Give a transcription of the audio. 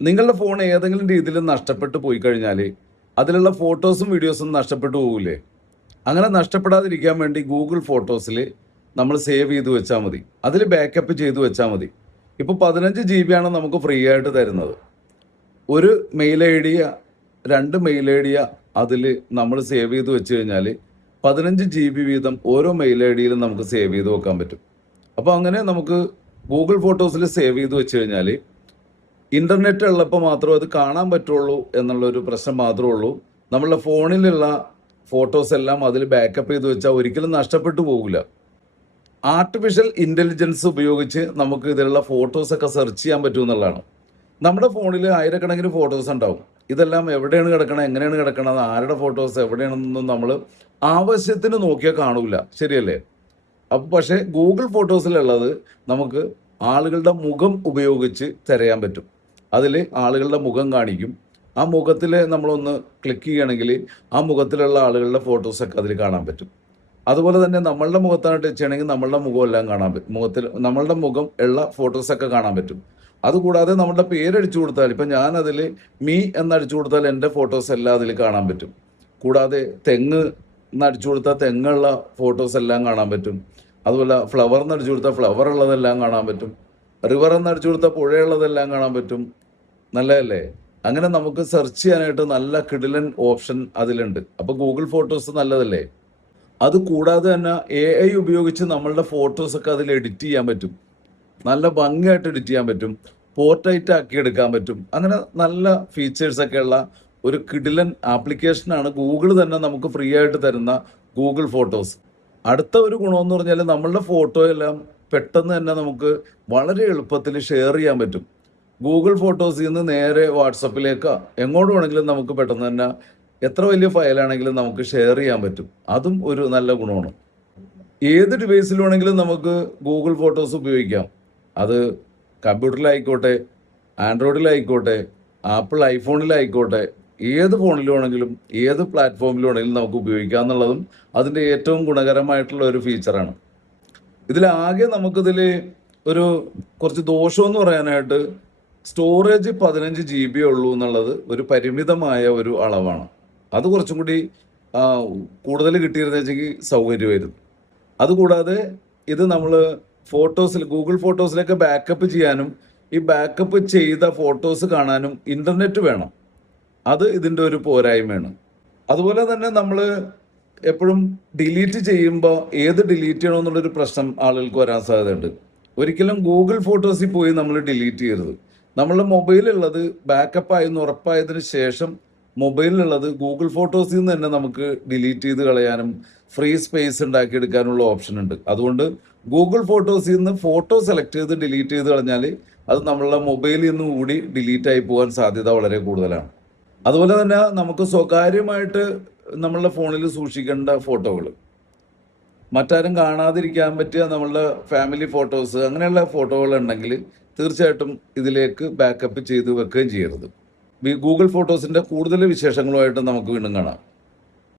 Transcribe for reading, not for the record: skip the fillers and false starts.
നിങ്ങളുടെ ഫോൺ ഏതെങ്കിലും രീതിയിൽ നഷ്ടപ്പെട്ടു പോയി കഴിഞ്ഞാൽ അതിലുള്ള ഫോട്ടോസും വീഡിയോസും നഷ്ടപ്പെട്ടു പോകില്ലേ? അങ്ങനെ നഷ്ടപ്പെടാതിരിക്കാൻ വേണ്ടി ഗൂഗിൾ ഫോട്ടോസിൽ നമ്മൾ സേവ് ചെയ്ത് വെച്ചാൽ മതി. അതിൽ ബാക്കപ്പ് ചെയ്ത് വെച്ചാൽ മതി. ഇപ്പോൾ 15 GB ആണ് നമുക്ക് ഫ്രീ ആയിട്ട് തരുന്നത്. ഒരു mail I D 2 mail I D അതിൽ നമ്മൾ സേവ് ചെയ്ത് വെച്ച് കഴിഞ്ഞാൽ 15 GB വീതം ഓരോ മെയിൽ ഐ ഡിയിലും നമുക്ക് സേവ് ചെയ്ത് വെക്കാൻ പറ്റും. അപ്പോൾ അങ്ങനെ നമുക്ക് ഗൂഗിൾ ഫോട്ടോസിൽ സേവ് ചെയ്ത് വെച്ച് കഴിഞ്ഞാൽ ഇൻ്റർനെറ്റ് ഉള്ളപ്പോൾ മാത്രമേ അത് കാണാൻ പറ്റുള്ളൂ എന്നുള്ളൊരു പ്രശ്നം മാത്രമേ ഉള്ളൂ. നമ്മളുടെ ഫോണിലുള്ള ഫോട്ടോസ് എല്ലാം അതിൽ ബാക്കപ്പ് ചെയ്ത് വെച്ചാൽ ഒരിക്കലും നഷ്ടപ്പെട്ടു പോകില്ല. ആർട്ടിഫിഷ്യൽ ഇൻ്റലിജൻസ് ഉപയോഗിച്ച് നമുക്ക് ഇതിലുള്ള ഫോട്ടോസൊക്കെ സെർച്ച് ചെയ്യാൻ പറ്റുമെന്നുള്ളതാണ്. നമ്മുടെ ഫോണിൽ ആയിരക്കണക്കിന് ഫോട്ടോസ് ഉണ്ടാവും. ഇതെല്ലാം എവിടെയാണ് കിടക്കണം, എങ്ങനെയാണ് കിടക്കണത്, ആരുടെ ഫോട്ടോസ് എവിടെയാണെന്നൊന്നും നമ്മൾ ആവശ്യത്തിന് നോക്കിയാൽ കാണൂല, ശരിയല്ലേ? അപ്പോൾ പക്ഷേ ഗൂഗിൾ ഫോട്ടോസിലുള്ളത് നമുക്ക് ആളുകളുടെ മുഖം ഉപയോഗിച്ച് തിരയാൻ പറ്റും. അതിൽ ആളുകളുടെ മുഖം കാണിക്കും. ആ മുഖത്തിൽ നമ്മളൊന്ന് ക്ലിക്ക് ചെയ്യുകയാണെങ്കിൽ ആ മുഖത്തിലുള്ള ആളുകളുടെ ഫോട്ടോസൊക്കെ അതിൽ കാണാൻ പറ്റും. അതുപോലെ തന്നെ നമ്മളുടെ മുഖത്താണ് ടച്ച് ചെയ്യണമെങ്കിൽ നമ്മളുടെ മുഖം എല്ലാം കാണാൻ പറ്റും. നമ്മളുടെ മുഖം ഉള്ള ഫോട്ടോസൊക്കെ കാണാൻ പറ്റും. അതുകൂടാതെ നമ്മളുടെ പേരടിച്ചു കൊടുത്താൽ, ഇപ്പം ഞാനതിൽ മീ എന്നടിച്ചു കൊടുത്താൽ എൻ്റെ ഫോട്ടോസ് എല്ലാം അതിൽ കാണാൻ പറ്റും. കൂടാതെ തെങ്ങ് എന്നടിച്ചു കൊടുത്താൽ തെങ്ങുള്ള ഫോട്ടോസ് എല്ലാം കാണാൻ പറ്റും. അതുപോലെ ഫ്ലവർ എന്നടിച്ചു കൊടുത്താൽ ഫ്ലവർ ഉള്ളതെല്ലാം കാണാൻ പറ്റും. റിവർ എന്നടിച്ചു കൊടുത്താൽ പുഴയുള്ളതെല്ലാം കാണാൻ പറ്റും. നല്ലതല്ലേ? അങ്ങനെ നമുക്ക് സെർച്ച് ചെയ്യാനായിട്ട് നല്ല കിടിലൻ ഓപ്ഷൻ അതിലുണ്ട്. അപ്പോൾ ഗൂഗിൾ ഫോട്ടോസ് നല്ലതല്ലേ? അത് കൂടാതെ തന്നെ AI ഉപയോഗിച്ച് നമ്മളുടെ ഫോട്ടോസൊക്കെ അതിൽ എഡിറ്റ് ചെയ്യാൻ പറ്റും. നല്ല ഭംഗിയായിട്ട് എഡിറ്റ് ചെയ്യാൻ പറ്റും. പോർട്രേറ്റ് ആക്കി എടുക്കാൻ പറ്റും. അങ്ങനെ നല്ല ഫീച്ചേഴ്സൊക്കെ ഉള്ള ഒരു കിടിലൻ ആപ്ലിക്കേഷനാണ് ഗൂഗിൾ തന്നെ നമുക്ക് ഫ്രീ ആയിട്ട് തരുന്ന ഗൂഗിൾ ഫോട്ടോസ്. അടുത്ത ഒരു ഗുണമെന്ന് പറഞ്ഞാൽ നമ്മളുടെ ഫോട്ടോ എല്ലാം പെട്ടെന്ന് തന്നെ നമുക്ക് വളരെ എളുപ്പത്തിൽ ഷെയർ ചെയ്യാൻ പറ്റും. ഗൂഗിൾ ഫോട്ടോസിൽ നിന്ന് നേരെ വാട്സപ്പിലേക്ക് എങ്ങോട്ട് വേണമെങ്കിലും നമുക്ക് പെട്ടെന്ന് തന്നെ എത്ര വലിയ ഫയലാണെങ്കിലും നമുക്ക് ഷെയർ ചെയ്യാൻ പറ്റും. അതും ഒരു നല്ല ഗുണമാണ്. ഏത് ഡിവൈസിൽ വേണമെങ്കിലും നമുക്ക് ഗൂഗിൾ ഫോട്ടോസ് ഉപയോഗിക്കാം. അത് കമ്പ്യൂട്ടറിലായിക്കോട്ടെ, ആൻഡ്രോയിഡിലായിക്കോട്ടെ, ആപ്പിൾ ഐഫോണിലായിക്കോട്ടെ, ഏത് ഫോണിൽ വേണമെങ്കിലും ഏത് പ്ലാറ്റ്ഫോമിൽ വേണമെങ്കിലും നമുക്ക് ഉപയോഗിക്കാം എന്നുള്ളതും അതിൻ്റെ ഏറ്റവും ഗുണകരമായിട്ടുള്ള ഒരു ഫീച്ചറാണ്. ഇതിലാകെ നമുക്കിതിൽ ഒരു കുറച്ച് ദോഷമെന്ന് പറയാനായിട്ട് സ്റ്റോറേജ് 15 GB ഉള്ളൂ എന്നുള്ളത് ഒരു പരിമിതമായ ഒരു അളവാണ്. അത് കുറച്ചും കൂടി കൂടുതൽ കിട്ടിയിരുന്നെങ്കിൽ സൗകര്യമായിരുന്നു. അതുകൂടാതെ ഇത് നമ്മൾ ഗൂഗിൾ ഫോട്ടോസിലേക്ക് ബാക്കപ്പ് ചെയ്യാനും ഈ ബാക്കപ്പ് ചെയ്ത ഫോട്ടോസ് കാണാനും ഇൻ്റർനെറ്റ് വേണം. അത് ഇതിൻ്റെ ഒരു പോരായ്മയാണ്. അതുപോലെ തന്നെ നമ്മൾ എപ്പോഴും ഡിലീറ്റ് ചെയ്യുമ്പോൾ ഏത് ഡിലീറ്റ് ചെയ്യണമെന്നുള്ളൊരു പ്രശ്നം ആളുകൾക്ക് വരാൻ സാധ്യതയുണ്ട്. ഒരിക്കലും ഗൂഗിൾ ഫോട്ടോസിൽ പോയി നമ്മൾ ഡിലീറ്റ് ചെയ്യരുത്. നമ്മളുടെ മൊബൈലുള്ളത് ബാക്കപ്പായി എന്ന് ഉറപ്പായതിനു ശേഷം മൊബൈലിലുള്ളത് ഗൂഗിൾ ഫോട്ടോസിൽ നിന്ന് തന്നെ നമുക്ക് ഡിലീറ്റ് ചെയ്ത് കളയാനും ഫ്രീ സ്പേസ് ഉണ്ടാക്കിയെടുക്കാനുള്ള ഓപ്ഷൻ ഉണ്ട്. അതുകൊണ്ട് ഗൂഗിൾ ഫോട്ടോസിൽ നിന്ന് ഫോട്ടോ സെലക്ട് ചെയ്ത് ഡിലീറ്റ് ചെയ്ത് കളഞ്ഞാൽ അത് നമ്മളുടെ മൊബൈലിൽ നിന്ന് കൂടി ഡിലീറ്റ് ആയി പോകാൻ സാധ്യത വളരെ കൂടുതലാണ്. അതുപോലെ തന്നെ നമുക്ക് സ്വകാര്യമായിട്ട് നമ്മളുടെ ഫോണിൽ സൂക്ഷിക്കേണ്ട ഫോട്ടോകൾ, മറ്റാരും കാണാതിരിക്കാൻ പറ്റിയ നമ്മളുടെ ഫാമിലി ഫോട്ടോസ്, അങ്ങനെയുള്ള ഫോട്ടോകൾ ഉണ്ടെങ്കിൽ തീർച്ചയായിട്ടും ഇതിലേക്ക് ബാക്കപ്പ് ചെയ്ത് വെക്കുകയും ചെയ്യരുത്. ഗൂഗിൾ ഫോട്ടോസിൻ്റെ കൂടുതൽ വിശേഷങ്ങളുമായിട്ട് നമുക്ക് വീണ്ടും കാണാം.